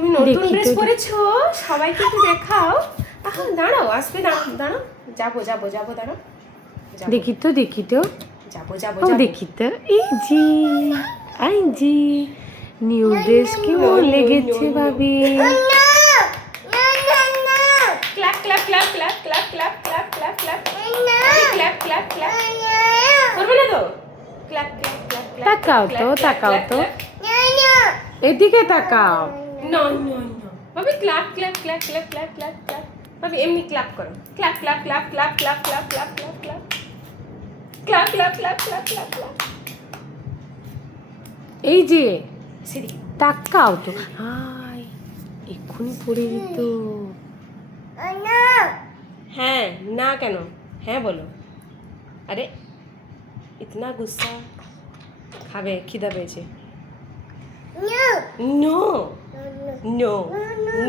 তুমি নতুন ড্রেস পরেছো, সবাইকে একটু দেখাও। দাঁড়াও, আসবে, দাঁড়াও দাঁড়াও, যাবো যাবো যাবো, দাঁড়াও, দেখি তো যাবো যাবো ও যাবো। দেখি তো, এই জি নিউ ড্রেস কেমন লেগেছে ভাবি? Clap clap clap clap clap clap clap clap clap clap clap clap করবে না তো? Clap clap clap clap. তাকাও তো, তাকাও তো, এদিকে তাকাও। নো নো নো ভাবি, clap clap clap clap clap clap clap. ভাবি এমনি ক্ল্যাপ করো, clap clap clap clap clap clap clap clap clap clap clap clap clap clap clap. এই যে সেদিকে তাকাও তো, হাই এক্ষুনি পড়ে যেত। হ্যাঁ না কেন, হ্যাঁ বলো। আরে ইতনা গুসা, খাবে, খিদা পেয়েছে। No no